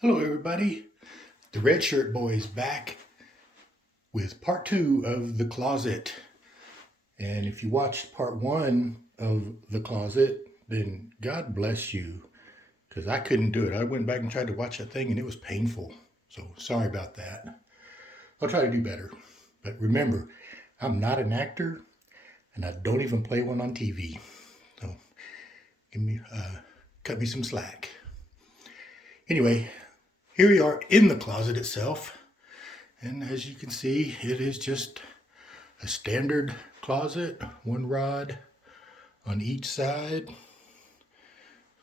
Hello everybody, the Red Shirt Boys back with part 2 of The Closet. And if you watched part 1 of The Closet, then God bless you, because I couldn't do it. I went back and tried to watch that thing and it was painful. So sorry about that. I'll try to do better. But remember, I'm not an actor and I don't even play one on TV. So cut me some slack. Anyway, here we are in the closet itself. And as you can see, it is just a standard closet, one rod on each side,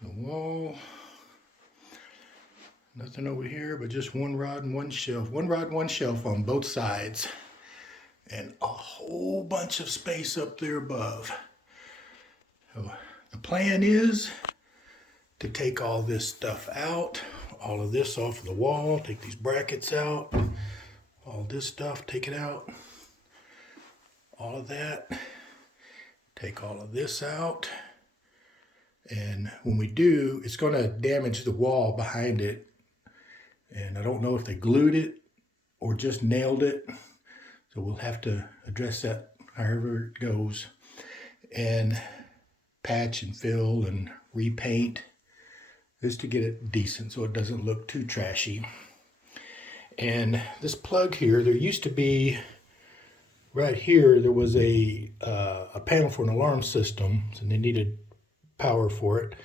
the wall, nothing over here but just one rod and one shelf on both sides, and a whole bunch of space up there above. So the plan is to take all this stuff out, all of this off the wall, take these brackets out, all this stuff, take it out, all of that, take all of this out. And when we do, it's going to damage the wall behind it. And I don't know if they glued it or just nailed it. So we'll have to address that however it goes. And patch and fill and repaint this to get it decent so it doesn't look too trashy. And this plug here, there used to be, right here, there was a panel for an alarm system, and they needed power for it.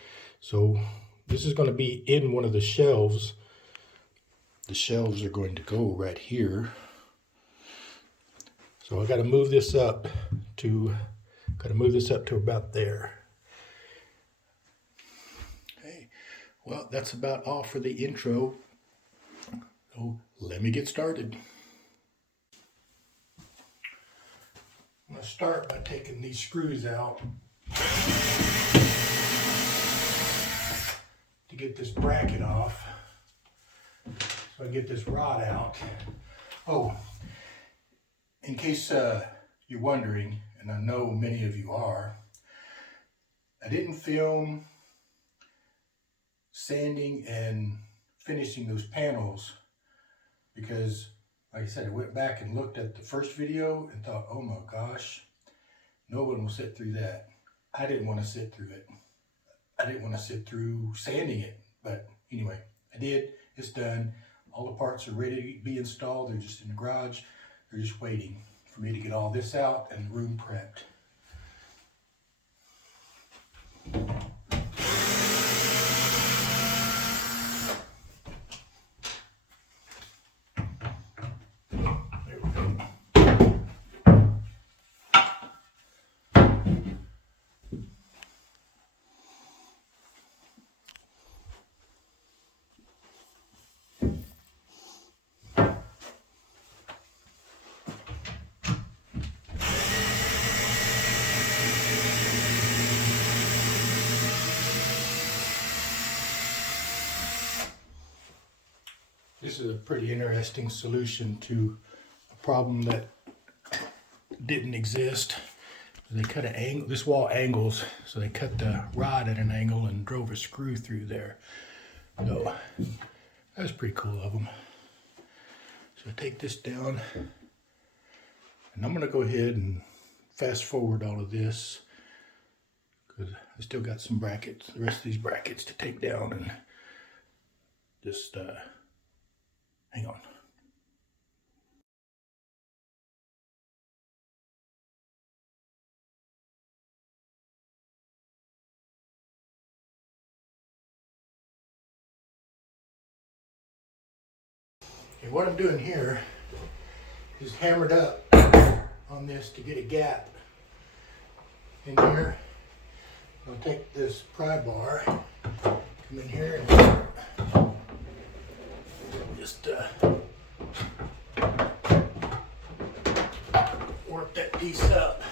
So this is going to be in one of the shelves. The shelves are going to go right here. So I got to move this up to about there. Okay, well, that's about all for the intro. So let me get started. I'm going to start by taking these screws out to get this bracket off. So I get this rod out. Oh, in case you're wondering, and I know many of you are, I didn't film sanding and finishing those panels because, like I said, I went back and looked at the first video and thought, oh my gosh, no one will sit through that. I didn't want to sit through it. I didn't want to sit through sanding it, but anyway, I did. It's done. All the parts are ready to be installed. They're just in the garage. They're just waiting for me to get all this out and the room prepped. There we go. This is a pretty interesting solution to a problem that didn't exist. They cut an angle, this wall angles, so they cut the rod at an angle and drove a screw through there. So that was pretty cool of them. So I take this down, and I'm gonna go ahead and fast forward all of this because I still got some brackets, the rest of these brackets to take down, and just hang on. Okay, what I'm doing here is hammered up on this to get a gap in here. I'll take this pry bar, come in here and just work that piece up.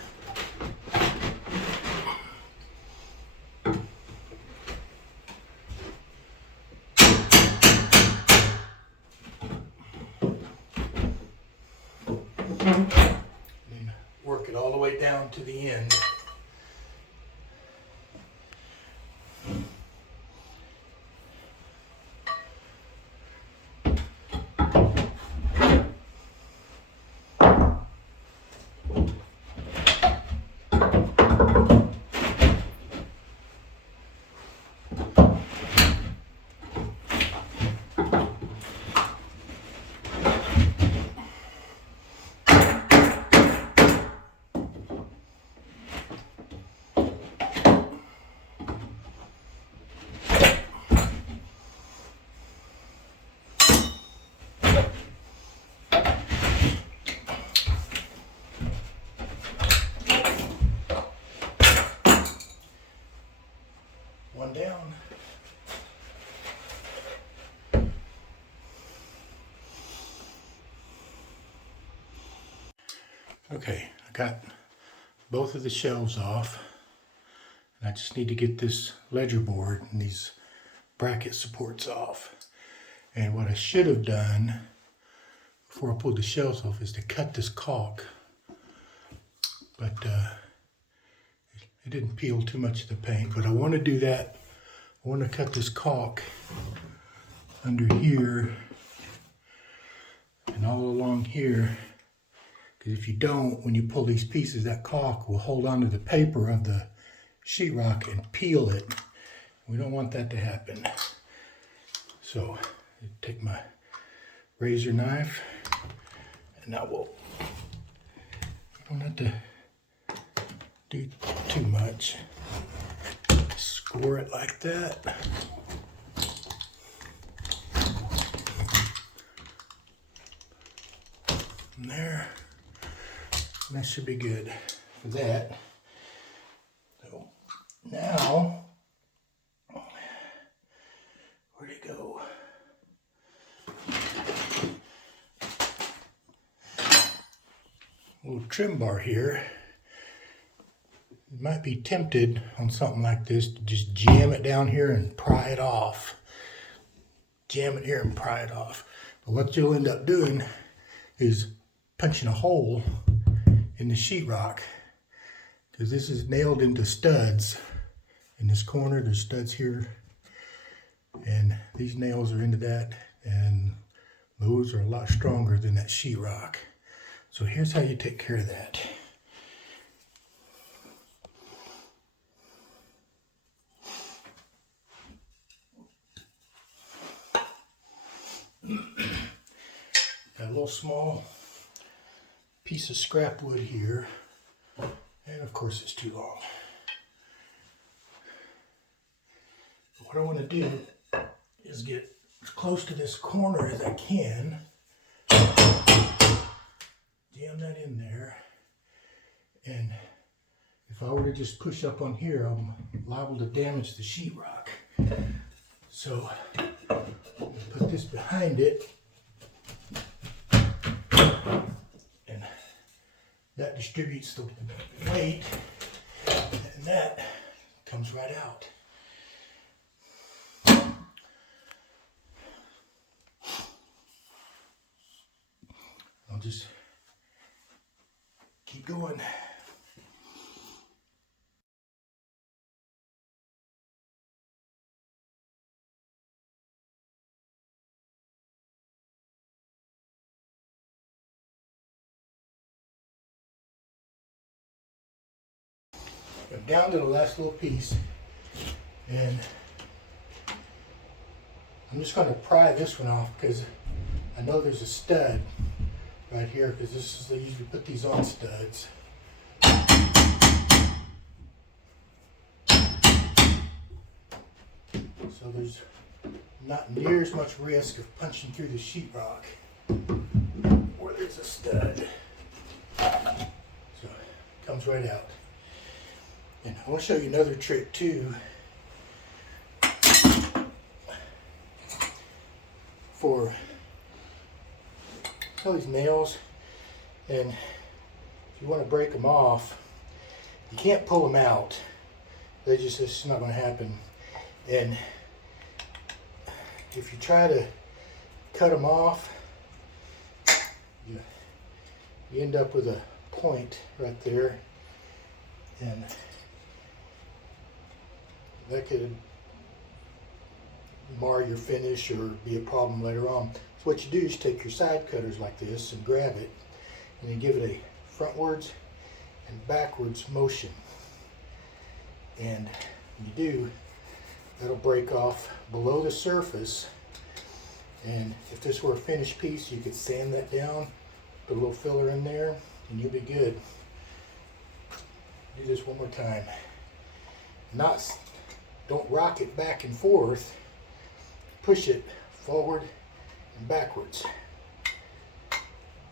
And work it all the way down to the end. Okay, I got both of the shelves off. And I just need to get this ledger board and these bracket supports off. And what I should have done before I pulled the shelves off is to cut this caulk. But it didn't peel too much of the paint. But I want to do that. I want to cut this caulk under here and all along here. Because if you don't, when you pull these pieces, that caulk will hold onto the paper of the sheetrock and peel it. We don't want that to happen. So I take my razor knife and I will, I don't have to do too much. Score it like that. And there. And that should be good for that. So now, where'd it go? A little trim bar here. You might be tempted on something like this to just jam it down here and pry it off. Jam it here and pry it off. But what you'll end up doing is punching a hole in the sheetrock, because this is nailed into studs. In this corner, there's studs here, and these nails are into that, and those are a lot stronger than that sheetrock. So here's how you take care of that. Got a little small piece of scrap wood here, and of course it's too long. What I want to do is get as close to this corner as I can, jam that in there, and if I were to just push up on here, I'm liable to damage the sheetrock. So put this behind it, and that distributes the weight, and that comes right out. I'll just keep going. I'm down to the last little piece, and I'm just going to pry this one off because I know there's a stud right here, because this is, they usually put these on studs. So there's not near as much risk of punching through the sheetrock where there's a stud. So it comes right out. And I want to show you another trick too. For all these nails, and if you want to break them off, you can't pull them out. It's just not going to happen. And if you try to cut them off, you end up with a point right there, and that could mar your finish or be a problem later on. So what you do is take your side cutters like this and grab it, and then give it a frontwards and backwards motion. And when you do, that'll break off below the surface. And if this were a finished piece, you could sand that down, put a little filler in there, and you'll be good. Do this one more time. Don't rock it back and forth. Push it forward and backwards.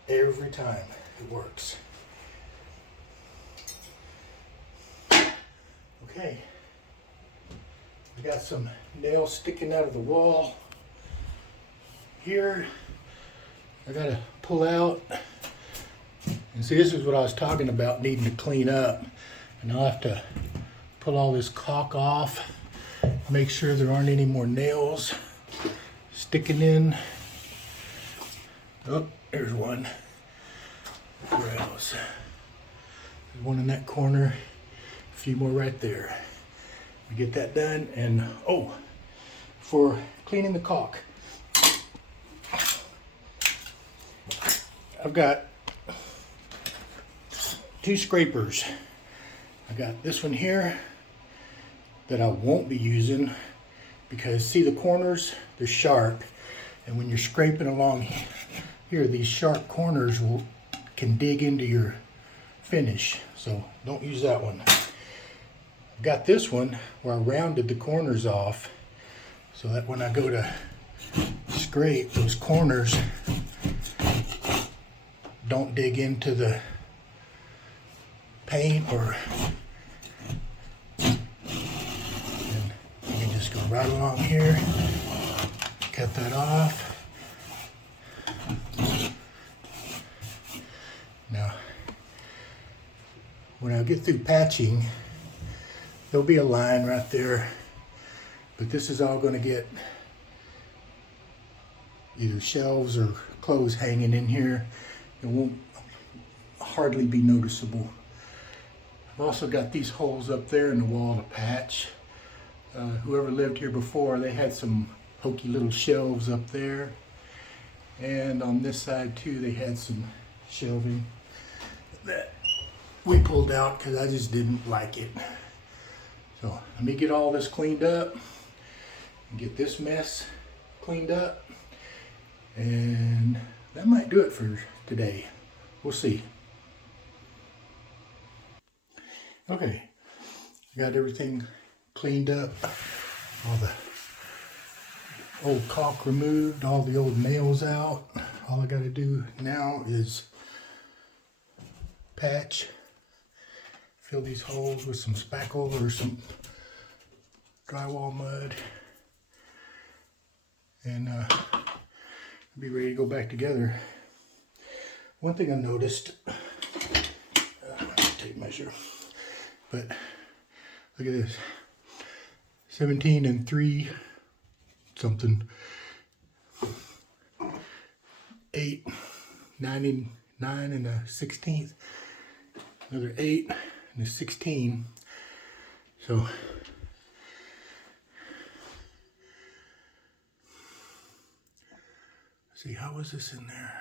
Every time it works. Okay. We got some nails sticking out of the wall here. I gotta pull out, and And see, this is what I was talking about needing to clean up. And I'll have to pull all this caulk off, make sure there aren't any more nails sticking in. Oh, there's one. Where else? There's one in that corner, a few more right there. We get that done, and oh, for cleaning the caulk, I've got 2 scrapers. I got this one here that I won't be using because see the corners, they're sharp, and when you're scraping along here, these sharp corners can dig into your finish, so don't use that one. I've got this one where I rounded the corners off so that when I go to scrape, those corners don't dig into the paint, or and you can just go right along here, cut that off. Now, when I get through patching, there'll be a line right there, but this is all going to get either shelves or clothes hanging in here. It won't hardly be noticeable. I've also got these holes up there in the wall to patch. Whoever lived here before, they had some hokey little shelves up there. And on this side too, they had some shelving that we pulled out because I just didn't like it. So let me get all this cleaned up and get this mess cleaned up. And that might do it for today. We'll see. Okay, I got everything cleaned up, all the old caulk removed, all the old nails out. All I got to do now is patch, fill these holes with some spackle or some drywall mud, and be ready to go back together. One thing I noticed, tape measure, but look at this, 17 and 3 something, 8, 99 and a 16th, another 8 and a 16. So see, how was this in there?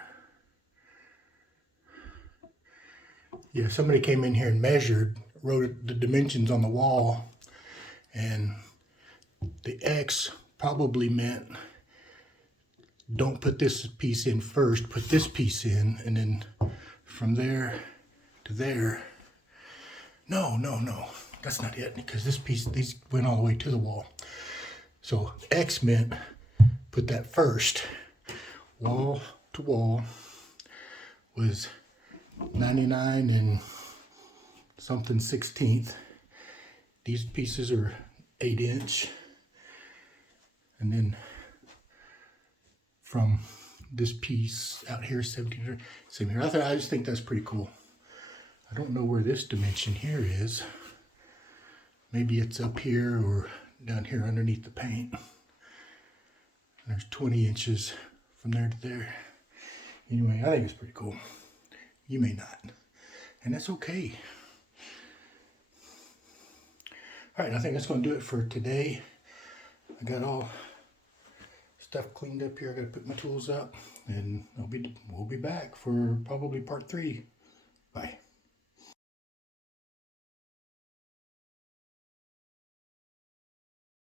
Yeah, somebody came in here and measured, wrote the dimensions on the wall, and the X probably meant don't put this piece in first, put this piece in, and then from there to there. No, that's not it, because this piece, these went all the way to the wall. So X meant put that first. Wall to wall was 99 and something 16th. These pieces are 8-inch. And then from this piece out here, 17, same here. I just think that's pretty cool. I don't know where this dimension here is. Maybe it's up here or down here underneath the paint. There's 20 inches from there to there. Anyway, I think it's pretty cool. You may not, and that's okay. All right, I think that's going to do it for today. I got all stuff cleaned up here. I got to put my tools up, and we'll be back for probably part 3. Bye.